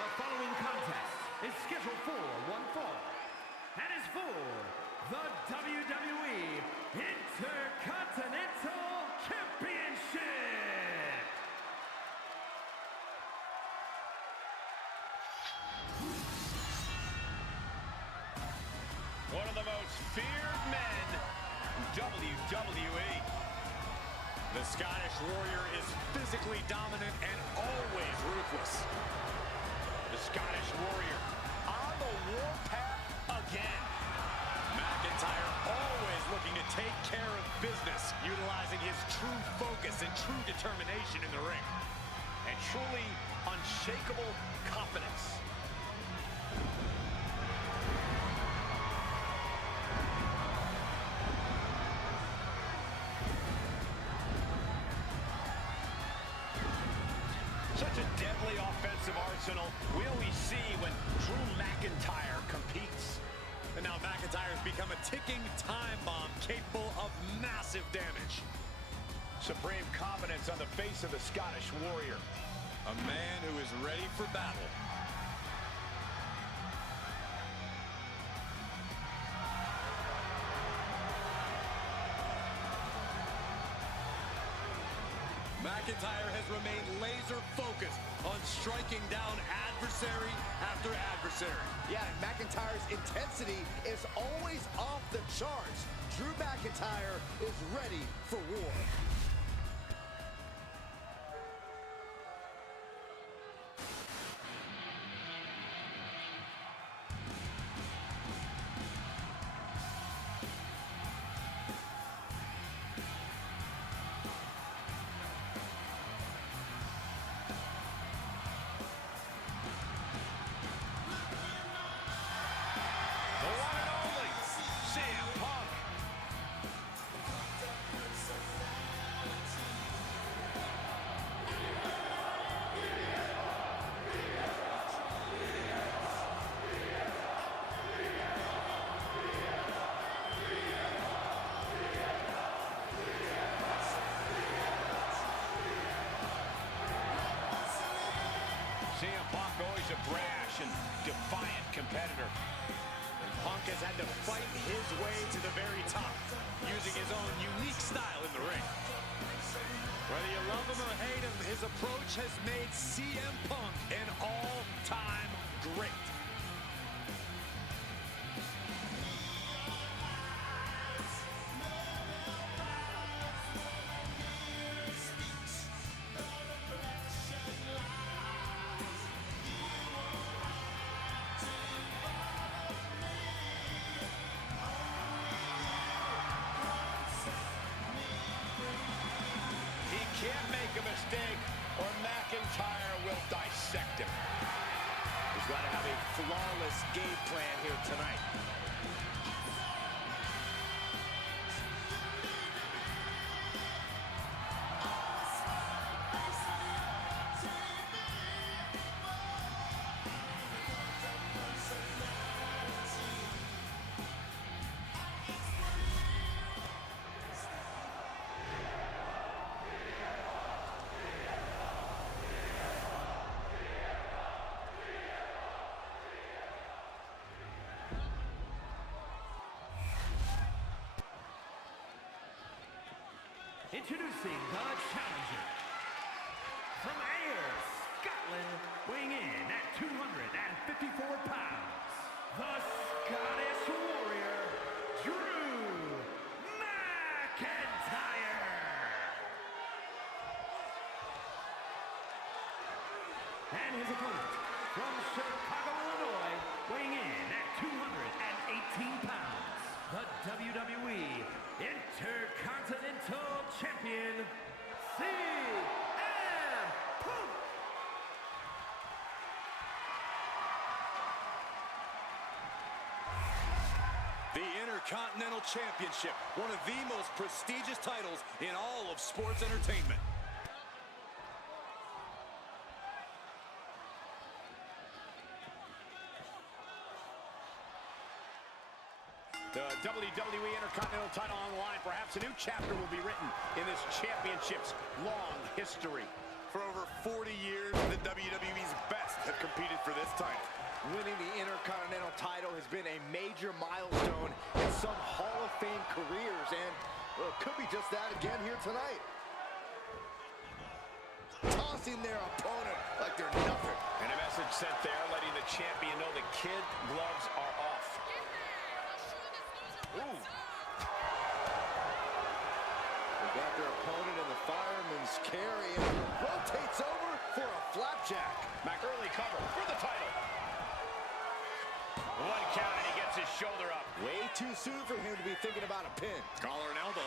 The following contest is scheduled for one fall and is for the WWE Intercontinental Championship. One of the most feared men in WWE. The Scottish Warrior is physically dominant and always ruthless. The Scottish Warrior on the warpath again. McIntyre always looking to take care of business, utilizing his true focus and true determination in the ring. And truly unshakable confidence. Such a deadly offensive arsenal we always see when Drew McIntyre competes. And now McIntyre has become a ticking time bomb capable of massive damage. Supreme confidence on the face of the Scottish Warrior. A man who is ready for battle. McIntyre has remained laser-focused on striking down adversary after adversary. Yeah, and McIntyre's intensity is always off the charts. Drew McIntyre is ready for war. Always a brash and defiant competitor. Punk has had to fight his way to the very top, using his own unique style in the ring. Whether you love him or hate him, his approach has made CM Punk an all-time great. Can't make a mistake or McIntyre will dissect him. He's got to have a flawless game plan here tonight. Introducing the challenger. From Ayr, Scotland, weighing in at 254 pounds, the Scottish Warrior, Drew McIntyre. And his opponent, from Chicago, Illinois, weighing in at 218 pounds, the WWE Intercontinental Champion, CM Punk. The Intercontinental Championship, one of the most prestigious titles in all of sports entertainment. The WWE Intercontinental title on the line. Perhaps a new chapter will be written in this championship's long history. For over 40 years, the WWE's best have competed for this title. Winning the Intercontinental title has been a major milestone in some Hall of Fame careers, and well, it could be just that again here tonight. Tossing their opponent like they're nothing. And a message sent there letting the champion know the kid gloves are off. Ooh. They got their opponent in the fireman's carry and rotates over for a flapjack. Mac early cover for the title. One count and he gets his shoulder up. Way too soon for him to be thinking about a pin. Collar and elbow.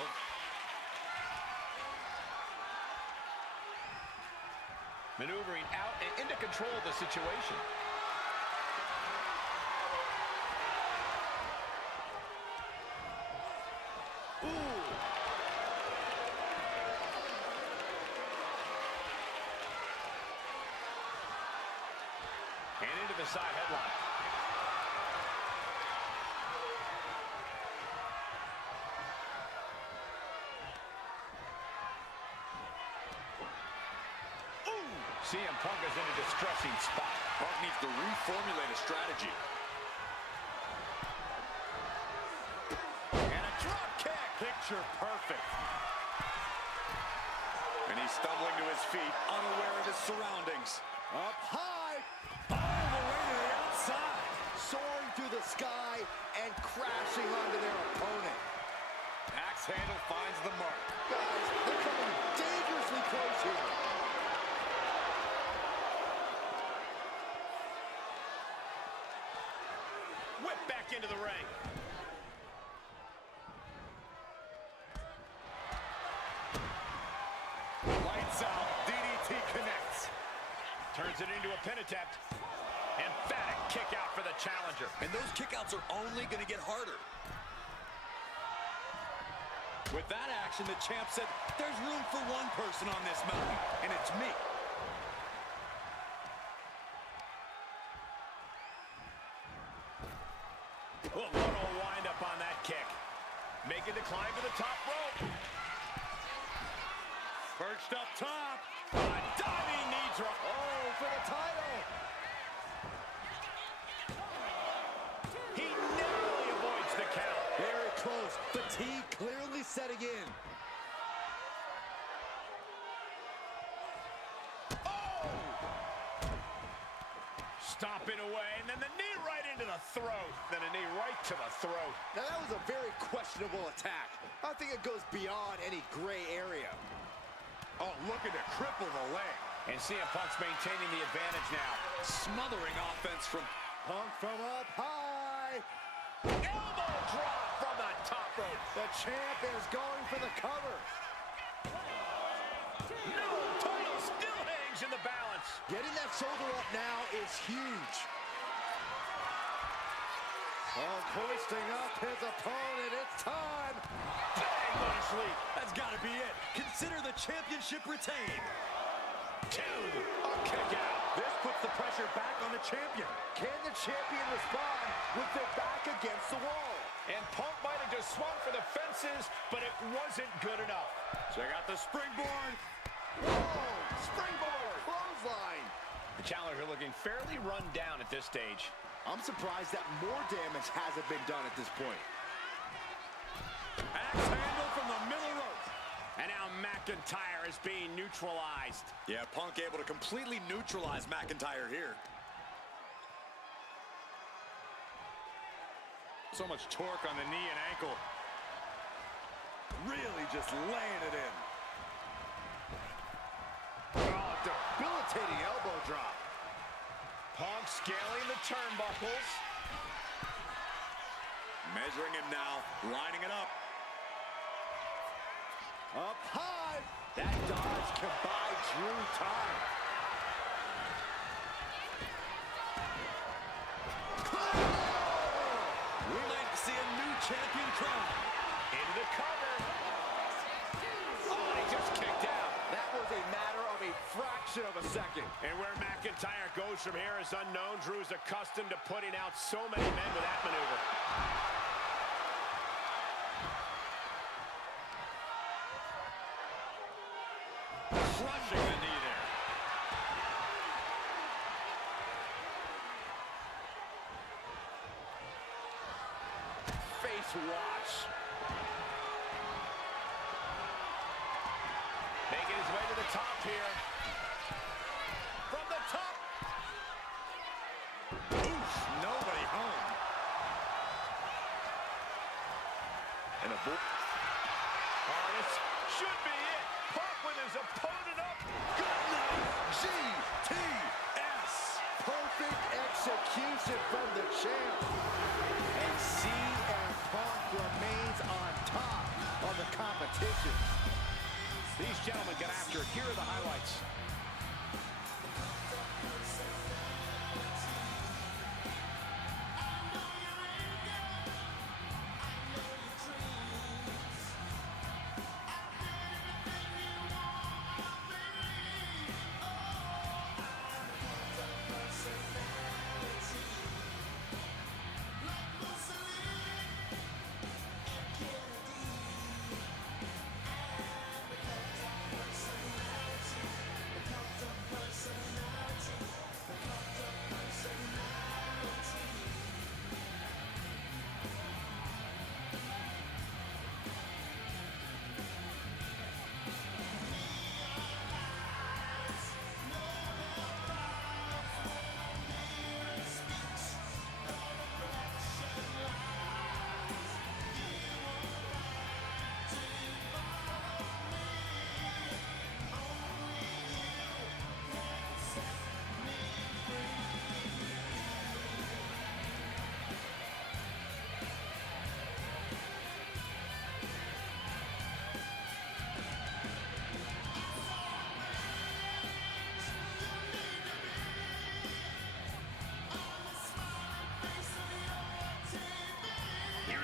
Maneuvering out and into control of the situation. Ooh. And into the side headlock. CM Punk is in a distressing spot. Punk needs to reformulate a strategy. And a drop kick. Picture perfect. And he's stumbling to his feet, unaware of his surroundings. Up high. All the way to the outside. Soaring through the sky and crashing onto their opponent. Axe handle finds the mark. Guys, they're coming dangerously close here. Whip back into the ring. Lights out. DDT connects. Turns it into a pin attempt. Emphatic kick out for the challenger. And those kickouts are only going to get harder. With that action, the champ said, there's room for one person on this mountain, and it's me. Oh, what a wind up on that kick. Making the climb to the top rope. Perched up top. A diving knee drop. Oh, for the title. He narrowly avoids the count. Very close. Fatigue clearly setting in. Oh! Stomping away, and then the knee right into the throat. Then a knee right to the throat. Now, that was a very questionable attack. I think it goes beyond any gray area. Oh, looking to cripple the leg. And CM Punk's maintaining the advantage now. Smothering offense from Punk from up high. elbow drop from the top rope. The champ is going for the cover. No, title still hangs in the balance. Getting that shoulder up now is huge. Punk hoisting up his opponent. It's time. Bang, what a sleep. That's got to be it. Consider the championship retained. 2, a kick out. This puts the pressure back on the champion. Can the champion respond with their back against the wall? And Punk might have just swung for the fences, but it wasn't good enough. Check out the springboard. Whoa! Springboard! Clothesline! The challenger looking fairly run down at this stage. I'm surprised that more damage hasn't been done at this point. Axe handle from the middle rope. And now McIntyre is being neutralized. Yeah, Punk able to completely neutralize McIntyre here. So much torque on the knee and ankle. Really just laying it in. Oh, debilitating elbow drop. Punk scaling the turnbuckles. Measuring him now, lining it up. Up high. That dodge can buy Drew time. We might see a new champion crown. Into the cover. Oh, and he just kicked out. That was a matter of a fraction of a second. And where McIntyre goes from here is unknown. Drew's accustomed to putting out so many men with that maneuver. Crushing the knee there. to watch. Making his way to the top here. From the top. Oof, nobody home. And a boot. Oh, this should be it. Pop with his opponent up. Good night, GTS. Perfect execution from the champ. And CM Punk remains on top of the competition. These gentlemen get after it. Here are the highlights.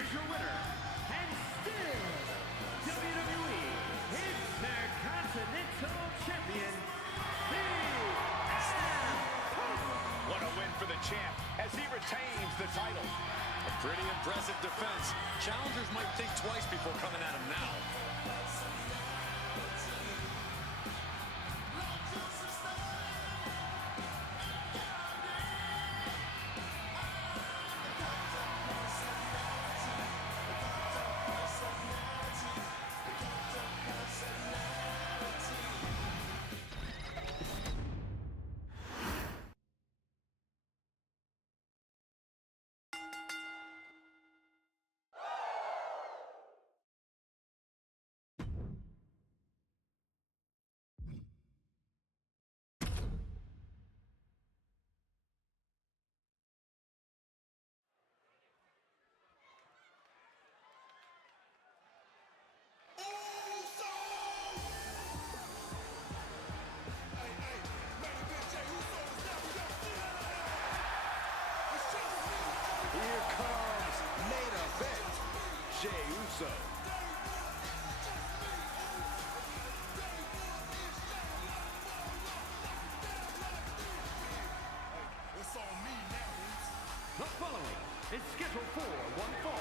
Your winner, and still WWE Intercontinental Champion, CM Punk. What a win for the champ as he retains the title. A pretty impressive defense. Challengers might think twice before coming at him now. Here comes main event, Jey Uso. The following is scheduled for one fall,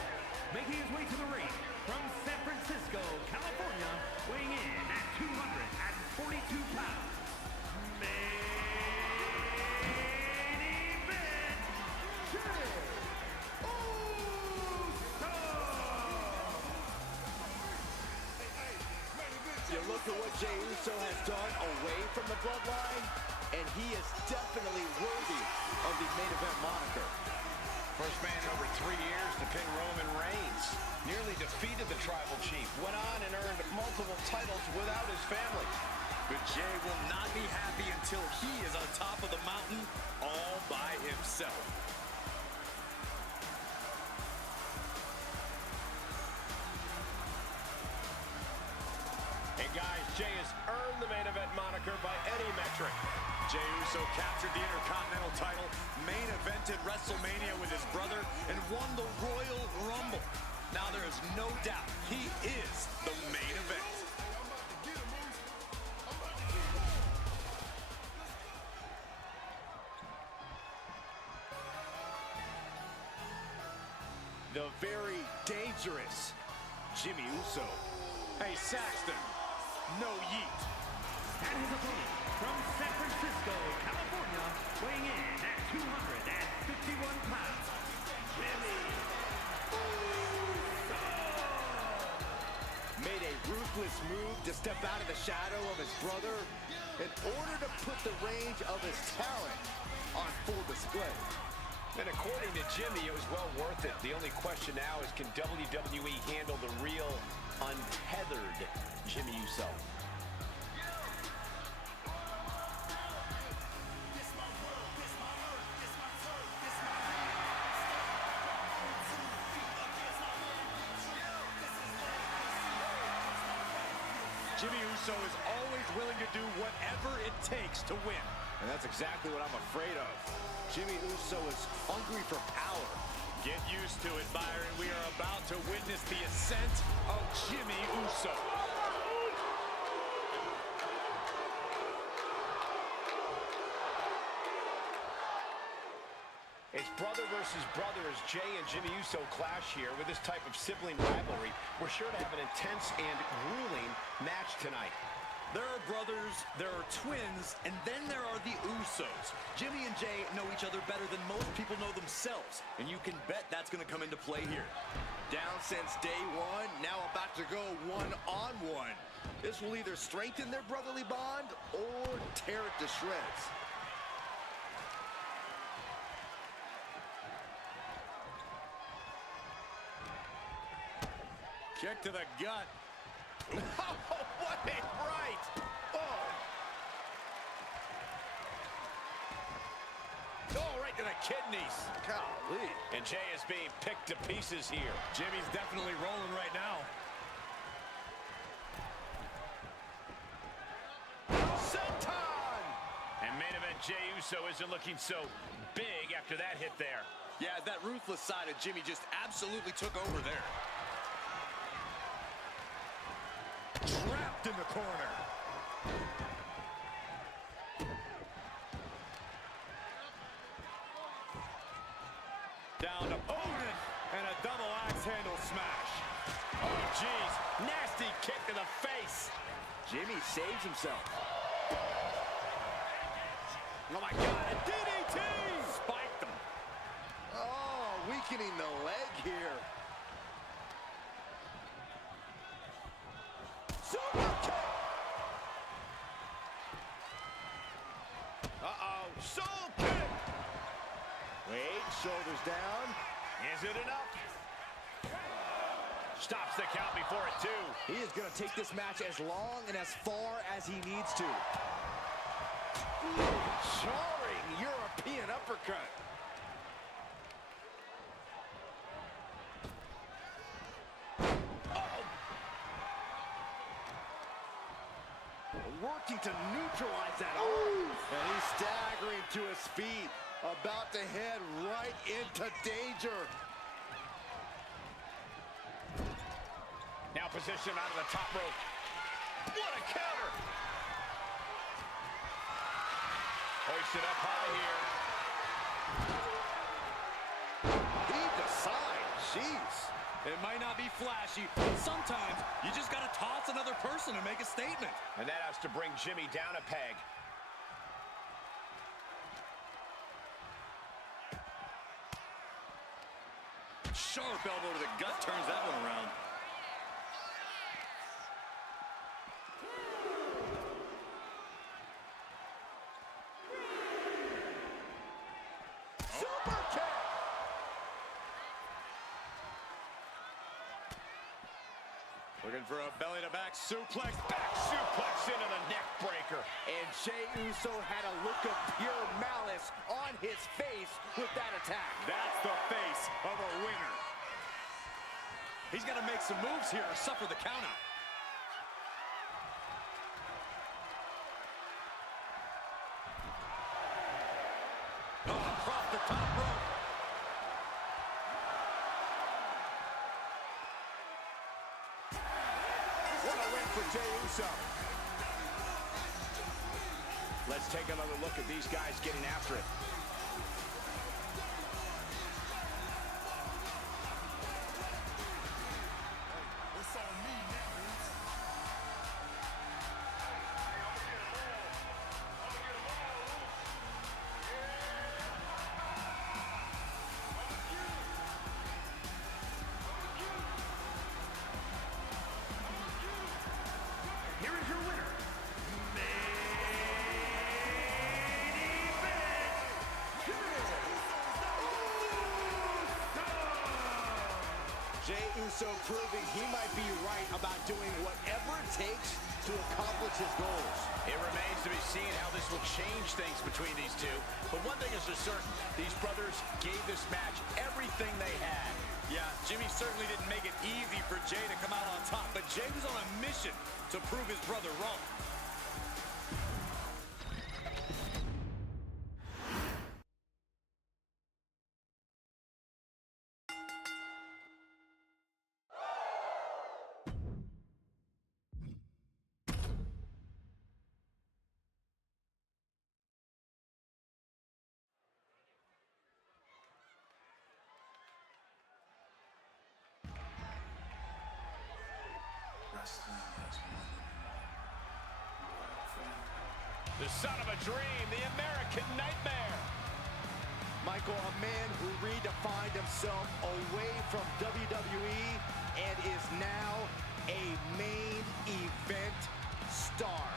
making his way to the ring from San Francisco, California, weighing in at 242 pounds. Main event, Jey Uso! You look at what Jey Uso has done away from the bloodline, and he is definitely worthy of the main event moniker. First man in over 3 years to pin Roman Reigns. Nearly defeated the tribal chief. Went on and earned multiple titles without his family. But Jey will not be happy until he is on top of the mountain all by himself. Hey guys, Jey has earned the main event moniker by any metric. Jey Uso captured the Intercontinental title, main evented WrestleMania with his brother, and won the Royal Rumble. Now there is no doubt he is the main event. The very dangerous Jimmy Uso. Hey Saxton, no yeet. And his opponent from San Francisco, California, weighing in at 251 pounds, Jimmy Uso! ruthless move to step out of the shadow of his brother in order to put the range of his talent on full display. And according to Jimmy, it was well worth it. The only question now is, can WWE handle the real, untethered Jimmy Uso? Jimmy Uso is always willing to do whatever it takes to win. And that's exactly what I'm afraid of. Jimmy Uso is hungry for power. Get used to it, Byron. We are about to witness the ascent of Jimmy Uso. It's brother versus brother as Jay and Jimmy Uso clash here. With this type of sibling rivalry, we're sure to have an intense and grueling match tonight. There are brothers, there are twins, and then there are the Usos. Jimmy and Jay know each other better than most people know themselves, and you can bet that's going to come into play here. Down since day one, now about to go one-on-one. This will either strengthen their brotherly bond or tear it to shreds. Kick to the gut. Oh, what a right! Oh! Oh, right to the kidneys. Golly. And Jay is being picked to pieces here. Jimmy's definitely rolling right now. Senton! And main event Jay Uso isn't looking so big after that hit there. Yeah, that ruthless side of Jimmy just absolutely took over there. Trapped in the corner. Down to Odin, and a double axe handle smash. Oh, geez. Nasty kick to the face. Jimmy saves himself. Oh, my God, a DDT! Spiked him. Oh, weakening the leg here. Super kick! Uh-oh, soul kick! Wait, shoulders down. Is it enough? Stops the count before it, too. He is going to take this match as long and as far as he needs to. Jarring European uppercut. Working to neutralize that arm. And he's staggering to his feet, about to head right into danger. Now position him out of the top rope. What a counter! Hoisted up high here. Heave aside, jeez. It might not be flashy, but sometimes you just got to toss another person and make a statement. And that has to bring Jimmy down a peg. Sharp elbow to the gut turns that one around. Super kick! Looking for a belly-to-back suplex. Back suplex into the neck breaker. And Jey Uso had a look of pure malice on his face with that attack. That's the face of a winner. He's got to make some moves here or suffer the countout. Oh, across the top rope. What a win for Jey Uso. Let's take another look at these guys getting after it. Uso proving he might be right about doing whatever it takes to accomplish his goals. It remains to be seen how this will change things between these two. But one thing is for certain, these brothers gave this match everything they had. Yeah, Jimmy certainly didn't make it easy for Jay to come out on top, but Jay was on a mission to prove his brother wrong. The son of a dream, the American Nightmare. Michael, a man who redefined himself away from WWE and is now a main event star.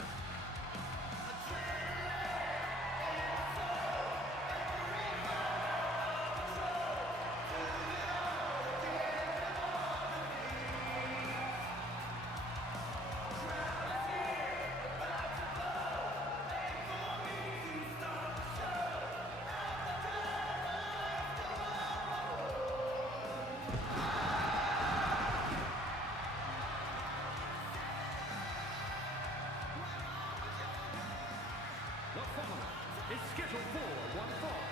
The following is scheduled for one fall,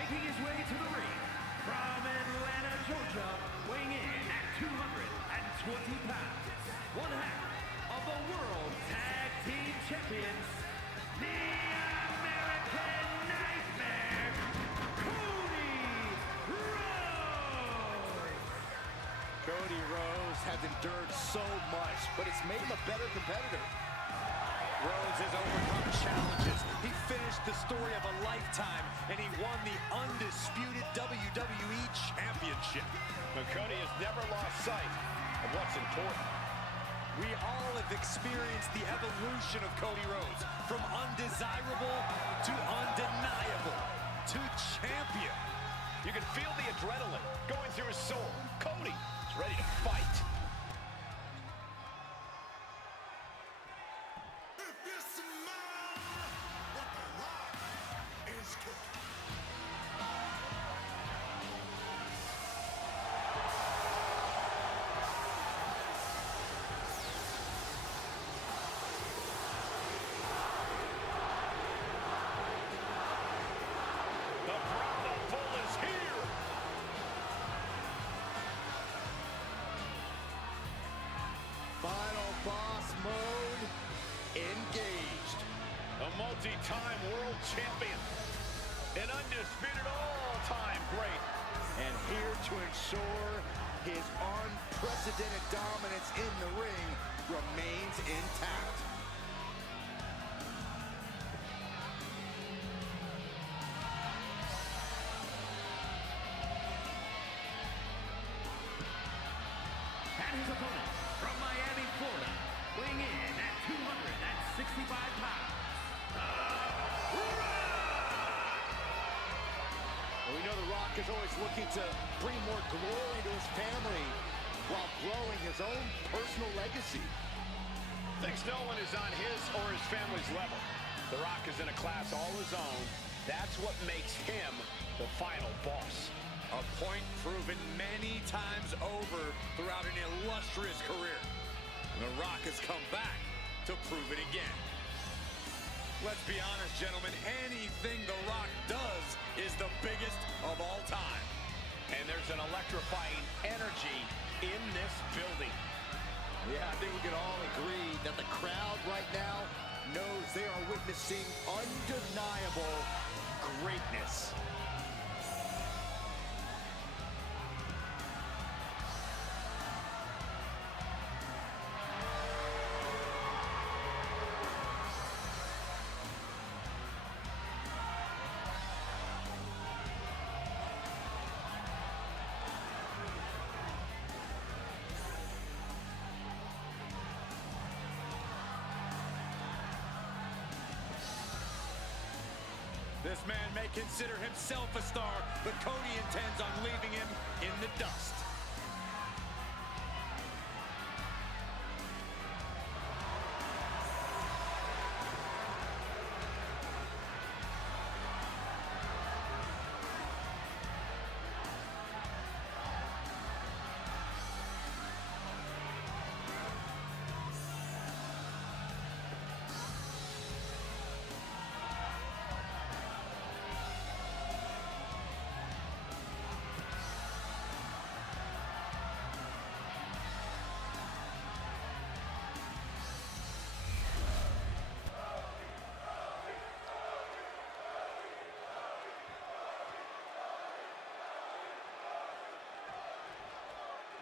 making his way to the ring from Atlanta, Georgia, weighing in at 220 pounds, one half of the World Tag Team Champions, the American Nightmare, Cody Rhodes! Cody Rhodes has endured so much, but it's made him a better competitor. Rhodes has overcome challenges. He finished the story of a lifetime, and he won the undisputed WWE Championship. But Cody has never lost sight of what's important. We all have experienced the evolution of Cody Rhodes, from undesirable to undeniable to champion. You can feel the adrenaline going through his soul. Cody is ready to fight. Final boss mode engaged. A multi-time world champion. An undisputed all-time great. And here to ensure his unprecedented dominance in the ring remains intact. And his opponent from Miami, Florida, weighing in at 265 pounds, Well, we know The Rock is always looking to bring more glory to his family while growing his own personal legacy. Thinks no one is on his or his family's level. The Rock is in a class all his own. That's what makes him the final boss. A point proven many times over throughout an illustrious career. And The Rock has come back to prove it again. Let's be honest, gentlemen, anything The Rock does is the biggest of all time. And there's an electrifying energy in this building. Yeah, I think we can all agree that the crowd right now knows they are witnessing undeniable greatness. This man may consider himself a star, but Cody intends on leaving him in the dust.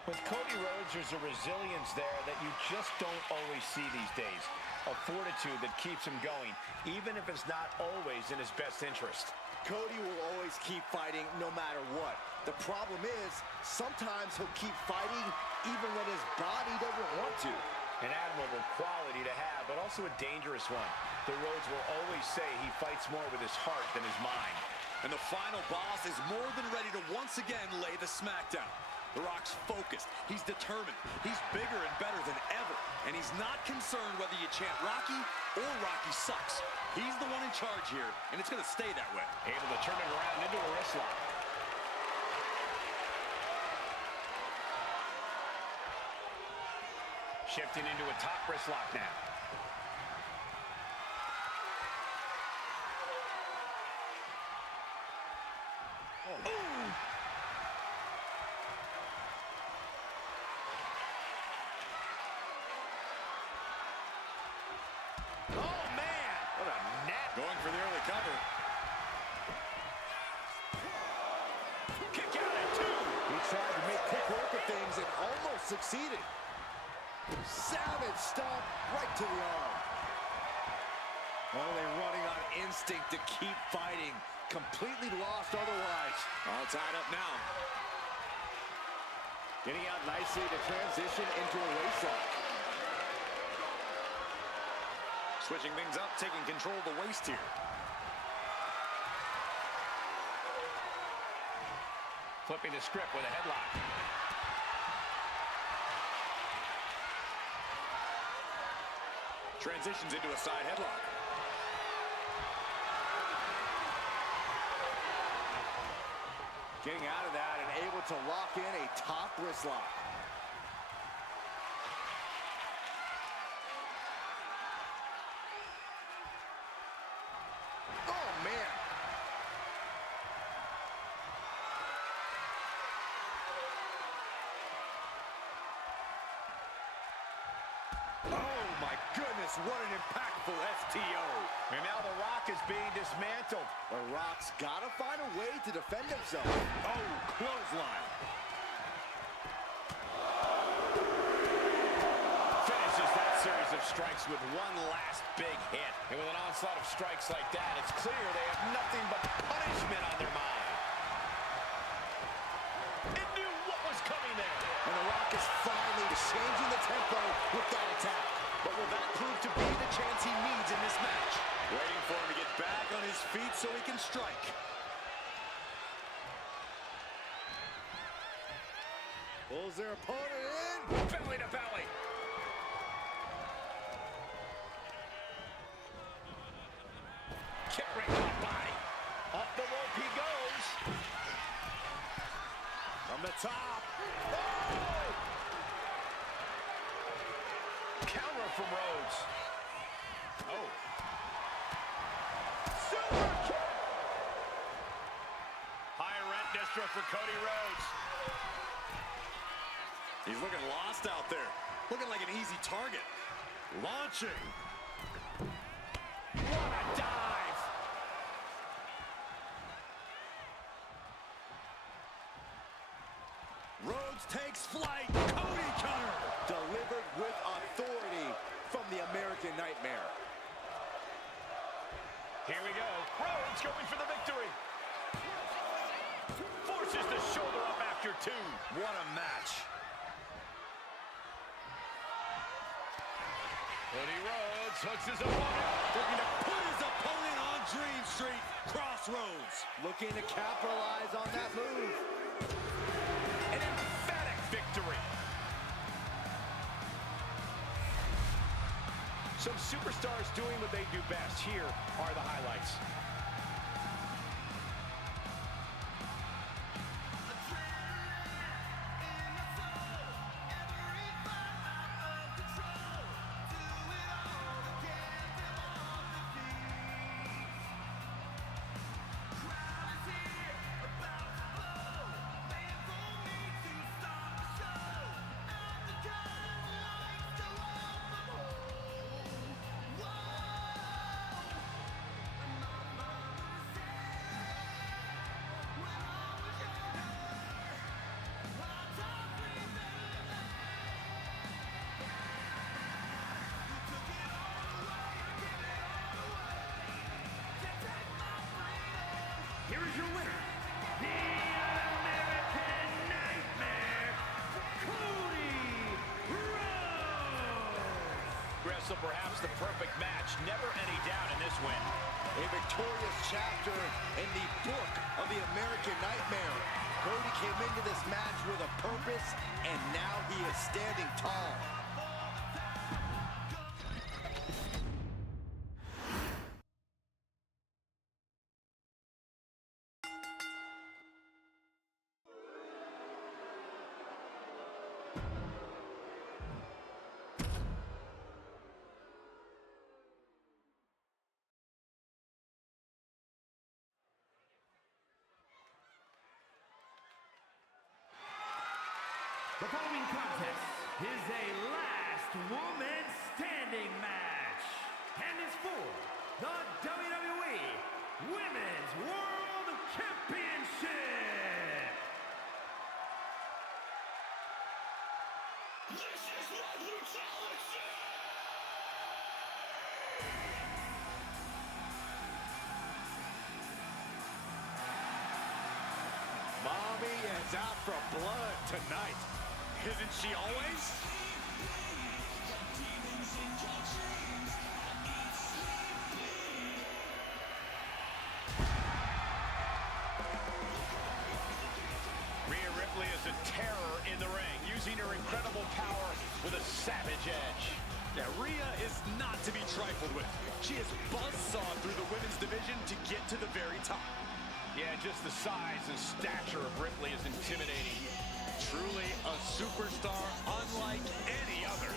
With Cody Rhodes, there's a resilience there that you just don't always see these days. A fortitude that keeps him going, even if it's not always in his best interest. Cody will always keep fighting no matter what. The problem is, sometimes he'll keep fighting even when his body doesn't want to. An admirable quality to have, but also a dangerous one. The Rhodes will always say he fights more with his heart than his mind. And the final boss is more than ready to once again lay the smackdown. The Rock's focused. He's determined. He's bigger and better than ever. And he's not concerned whether you chant Rocky or Rocky sucks. He's the one in charge here, and it's going to stay that way. Able to turn it around into a wrist lock. Shifting into a top wrist lock now. Oh. Oh, man! What a net. Going for the early cover. Kick out at 2. He tried to make quick work of things and almost succeeded. Savage stomp right to the arm. Only running on instinct to keep fighting. Completely lost otherwise. All tied up now. Getting out nicely to transition into a waist lock. Switching things up, taking control of the waist here. Flipping the script with a headlock. Transitions into a side headlock. Getting out of that and able to lock in a top wrist lock. Oh, man. Oh, my goodness, what an impactful STO. And now The Rock is being dismantled. The Rock's got to find a way to defend himself. Oh, clothesline. Finishes that series of strikes with one last big hit. And with an onslaught of strikes like that, it's clear they have nothing but punishment on their mind. It knew what was coming there. And The Rock is finally changing the tempo with that attack. But will that prove to be the chance he needs in this match? Waiting for him to get back on his feet so he can strike. Pulls their opponent in. Belly to belly. Kick right to the body. Up the rope he goes. From the top. Oh! Counter from Rhodes. Oh. Super kick. High rent distro for Cody Rhodes. He's looking lost out there. Looking like an easy target. Launching. What a dive. Rhodes takes flight. Cody counter. Delivered with authority from the American Nightmare. Here we go. Rhodes going for the victory. Forces the shoulder up after 2. What a match. Cody Rhodes hooks his opponent. Looking to put his opponent on Dream Street. Crossroads. Looking to capitalize on that move. An emphatic victory. Some superstars doing what they do best. Here are the highlights. So perhaps the perfect match. Never any doubt in this win. A victorious chapter in the book of the American Nightmare. Cody came into this match with a purpose, and now he is standing tall. The following contest is a last woman standing match and is for the WWE Women's World Championship. This is my brutality. Mommy is out for blood tonight. Isn't she always? Rhea Ripley is a terror in the ring, using her incredible power with a savage edge. Yeah, Rhea is not to be trifled with. She has buzzsawed through the women's division to get to the very top. Yeah, just the size and stature of Ripley is intimidating. Truly a superstar unlike any other.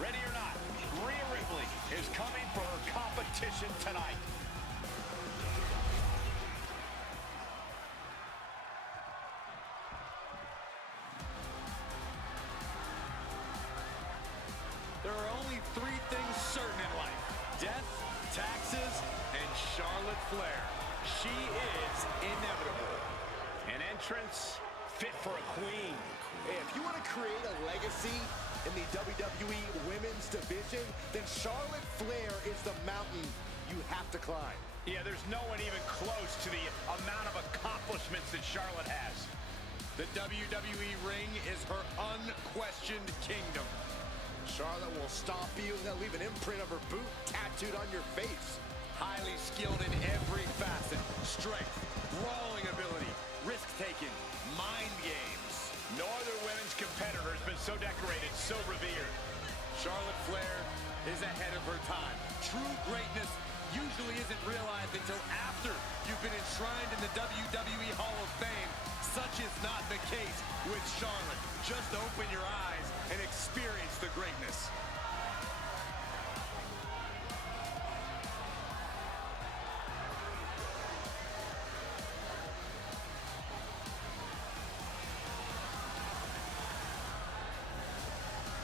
Ready or not, Rhea Ripley is coming for her competition tonight. There are only three things certain in life: death, taxes, and Charlotte Flair. She is inevitable. An entrance fit for a queen. Hey, if you want to create a legacy in the WWE Women's Division, then Charlotte Flair is the mountain you have to climb. Yeah, there's no one even close to the amount of accomplishments that Charlotte has. The WWE ring is her unquestioned kingdom. Charlotte will stomp you and then leave an imprint of her boot tattooed on your face. Highly skilled in every facet: strength, brawling ability, risk-taking, mind games. No other women's competitor has been so decorated, so revered. Charlotte Flair is ahead of her time. True greatness usually isn't realized until after you've been enshrined in the WWE Hall of Fame. Such is not the case with Charlotte. Just open your eyes and experience the greatness.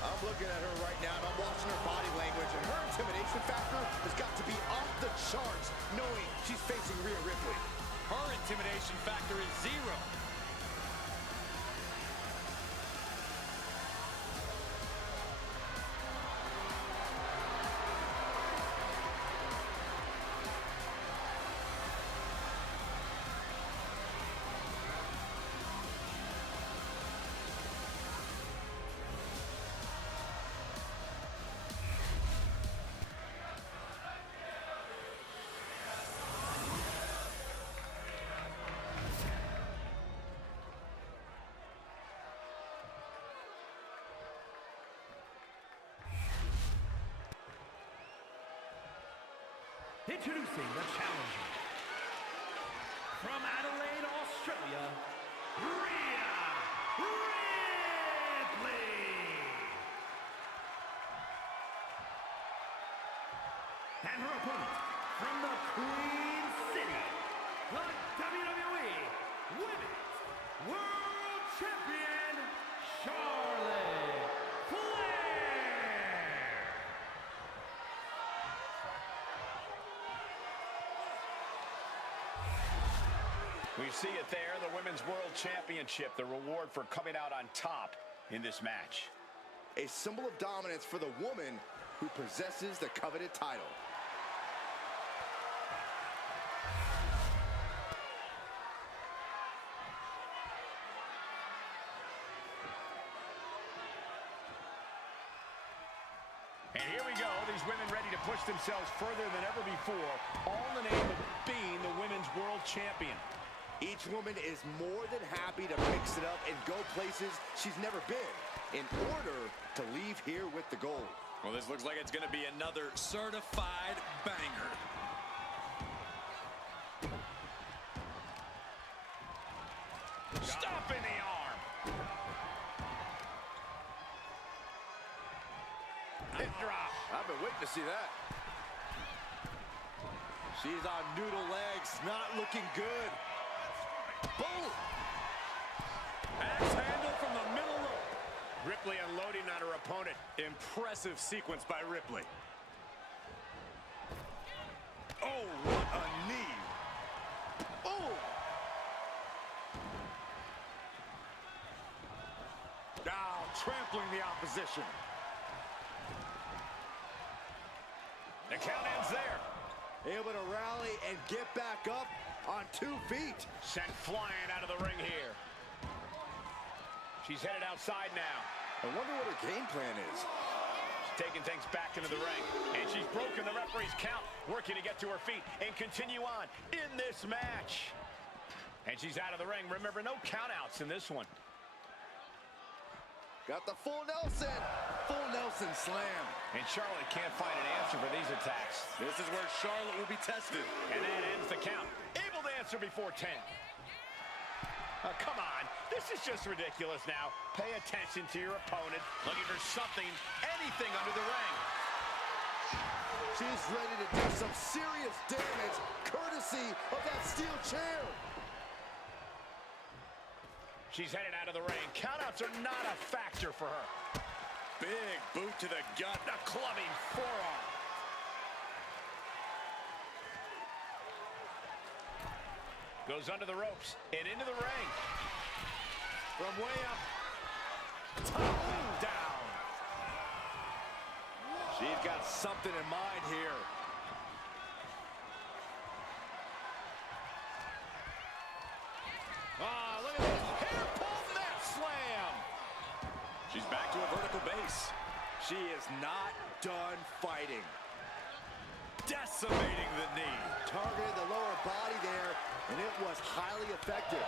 I'm looking at her right now, and I'm watching her body language, and her intimidation factor has got to be off the charts, knowing she's facing Rhea Ripley. Her intimidation factor is 0. Introducing the challenger. From Adelaide, Australia, Rhea Ripley. And her opponent, from the Queen City, the WWE We see it there, the Women's World Championship, the reward for coming out on top in this match. A symbol of dominance for the woman who possesses the coveted title. And here we go, these women ready to push themselves further than ever before, all in the name of being the Women's World Champion. Each woman is more than happy to mix it up and go places she's never been in order to leave here with the gold. Well, this looks like it's going to be another certified banger. Stomping the arm. Hip drop. I've been waiting to see that. She's on noodle legs, not looking good. Boom! Axe handle from the middle rope. Ripley unloading on her opponent. Impressive sequence by Ripley. Oh, what a knee. Oh! Now trampling the opposition. The count ends there. Able to rally and get back up on 2 feet. Sent flying out of the ring here. She's headed outside now. I wonder what her game plan is. She's taking things back into the ring. And she's broken the referee's count, working to get to her feet and continue on in this match. And she's out of the ring. Remember, no countouts in this one. Got the full Nelson. Full Nelson slam. And Charlotte can't find an answer for these attacks. This is where Charlotte will be tested. And that ends the count. Able to answer before 10. Come on. This is just ridiculous now. Pay attention to your opponent. Looking for something, anything under the ring. She's ready to do some serious damage, courtesy of that steel chair. She's headed out of the ring. Countouts are not a factor for her. Big boot to the gut. A clubbing forearm. Goes under the ropes and into the ring. From way up. Tumbling down. She's got something in mind here. Ah, look at this. Hair pull net slam. She's back to a vertical base. She is not done fighting. Decimating the knee. Targeted the lower body there, and it was highly effective.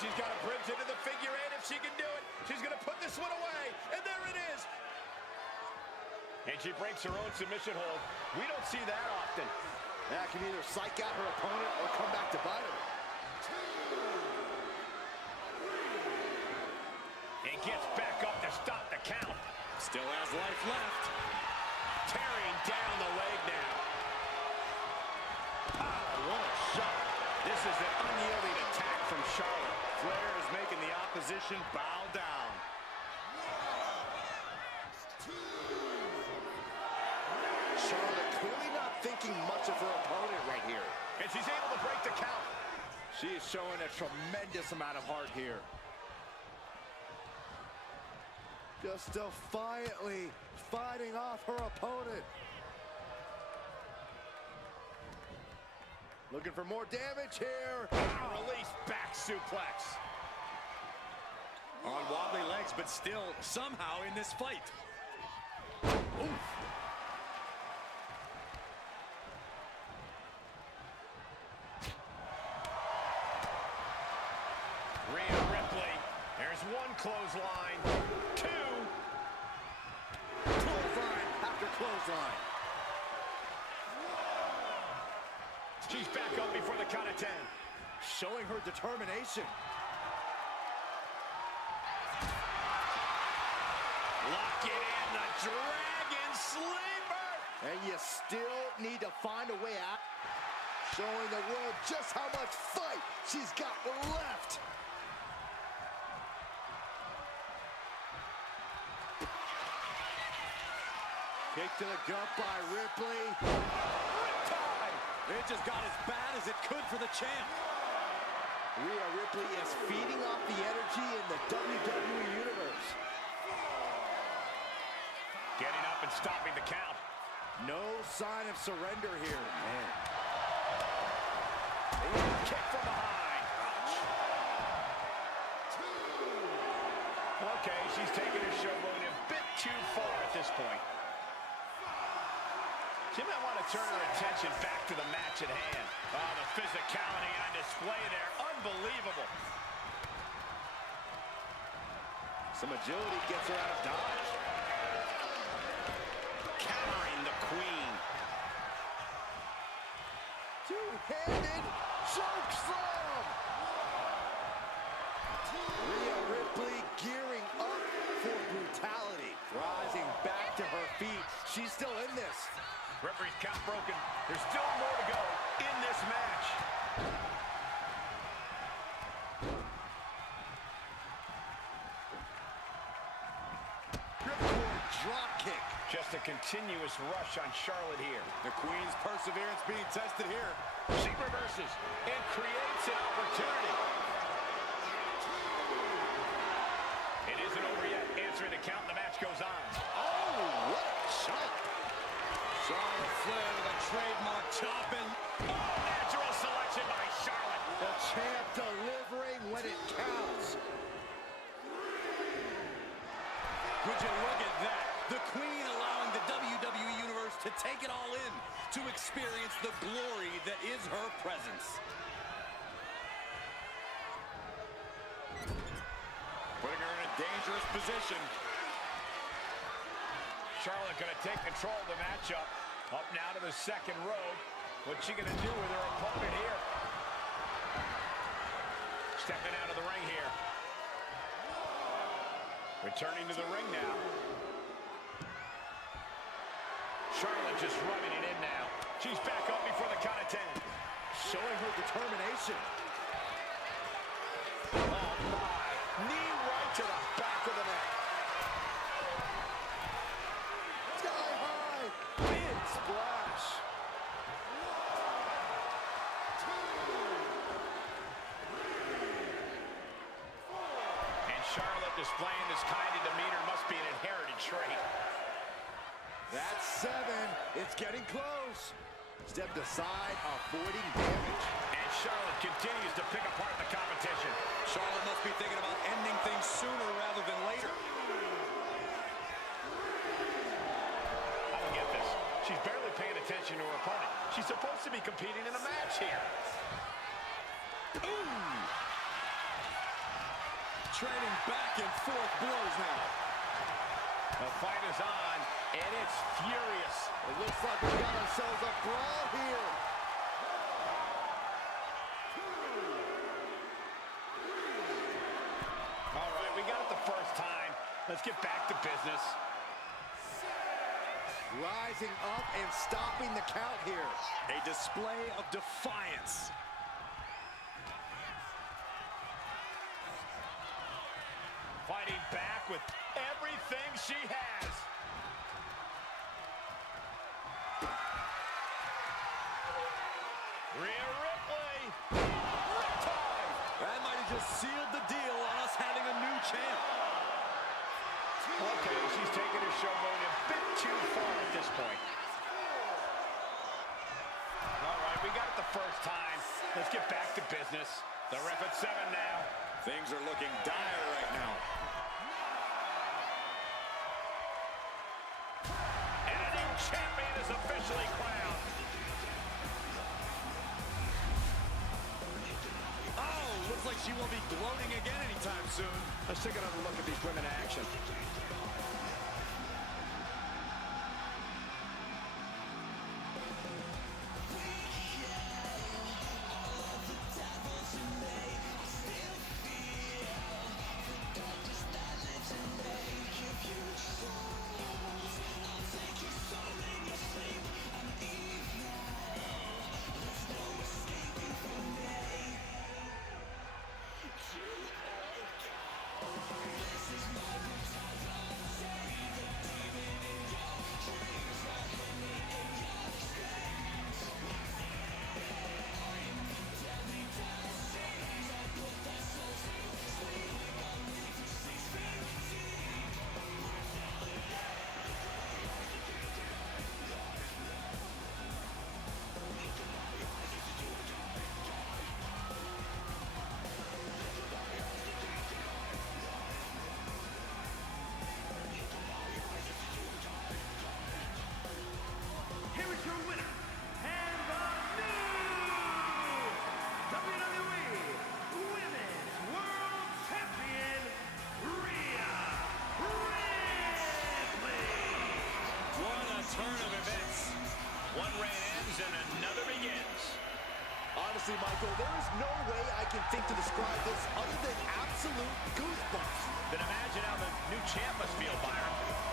She's got a bridge into the figure eight. If she can do it, she's going to put this one away. And there it is. And she breaks her own submission hold. We don't see that often. That can either psych out her opponent or come back to bite her. And gets back up to stop the count. Still has life left. Tearing down the leg now. Oh, what a shot. This is an unyielding attack from Charlotte. Flair is making the opposition bow down. Charlotte clearly not thinking much of her opponent right here. And she's able to break the count. She is showing a tremendous amount of heart here. Just defiantly fighting off her opponent. Looking for more damage here. Release back suplex. On wobbly legs, but still somehow in this fight. Oof. Rhea Ripley. There's one clothesline. Two. Clothesline after clothesline. She's back up before the count of 10. Showing her determination. Lock it in, the Dragon Sleeper! And you still need to find a way out. Showing the world just how much fight she's got left. Kick to the gut by Ripley. Riptide! It just got as bad as it could for the champ. Rhea Ripley is feeding off the energy in the WWE Universe. Getting up and stopping the count. No sign of surrender here. Man. Kick from behind. Ouch. Okay, she's taking her showboat a bit too far at this point. She might want to turn her attention back to the match at hand. Oh, the physicality on display there. Unbelievable. Some agility gets her out of dodge. Countering the Queen. Two-handed choke slam. Rhea Ripley gearing up for brutality. Rising back to her feet. She's still in this. Referee's count broken. There's still more to go in this match. Ripcord drop kick. Just a continuous rush on Charlotte here. The Queen's perseverance being tested here. She reverses and creates an opportunity. It isn't over yet. Answering the count, the match goes on. Oh, what a shot. Charlotte Flair with a trademark chop and Natural selection by Charlotte. the champ delivering when it counts. Would you look at that? The Queen allowing the WWE Universe to take it all in, to experience the glory that is her presence. Putting her in a dangerous position. Charlotte going to take control of the matchup. Up now to the second row. What's she going to do with her opponent here? Stepping out of the ring here. Returning to the ring now. Charlotte just rubbing it in now. She's back up before the count of 10. Showing her determination. Oh my. Knee right to the back of the neck. Sky high. Big splash. And Charlotte displaying this kind of demeanor must be an inherited trait. That's 7. It's getting close. Stepped aside, avoiding damage. And Charlotte continues to pick apart the competition. Charlotte must be thinking about ending things sooner rather than later. I don't get this. She's barely paying attention to her opponent. She's supposed to be competing in a match here. Ooh. Trading back and forth blows now. The fight is on, and it's furious. It looks like we got ourselves a brawl here. All right, we got it the first time. Let's get back to business. Rising up and stopping the count here. A display of defiance. Fighting back with everything she has. Rhea Ripley. Riptide. That might have just sealed the deal on us having a new champ. Okay, she's taking her showboat a bit too far at this point. All right, we got it the first time. Let's get back to business. The ref at 7 now. Things are looking dire right now. And a new champion is officially crowned. Oh, looks like she won't be gloating again anytime soon. Let's take another look at these women in action. One reign ends and another begins. Honestly, Michael, there is no way I can think to describe this other than absolute goosebumps. Then imagine how the new champ must feel, Byron.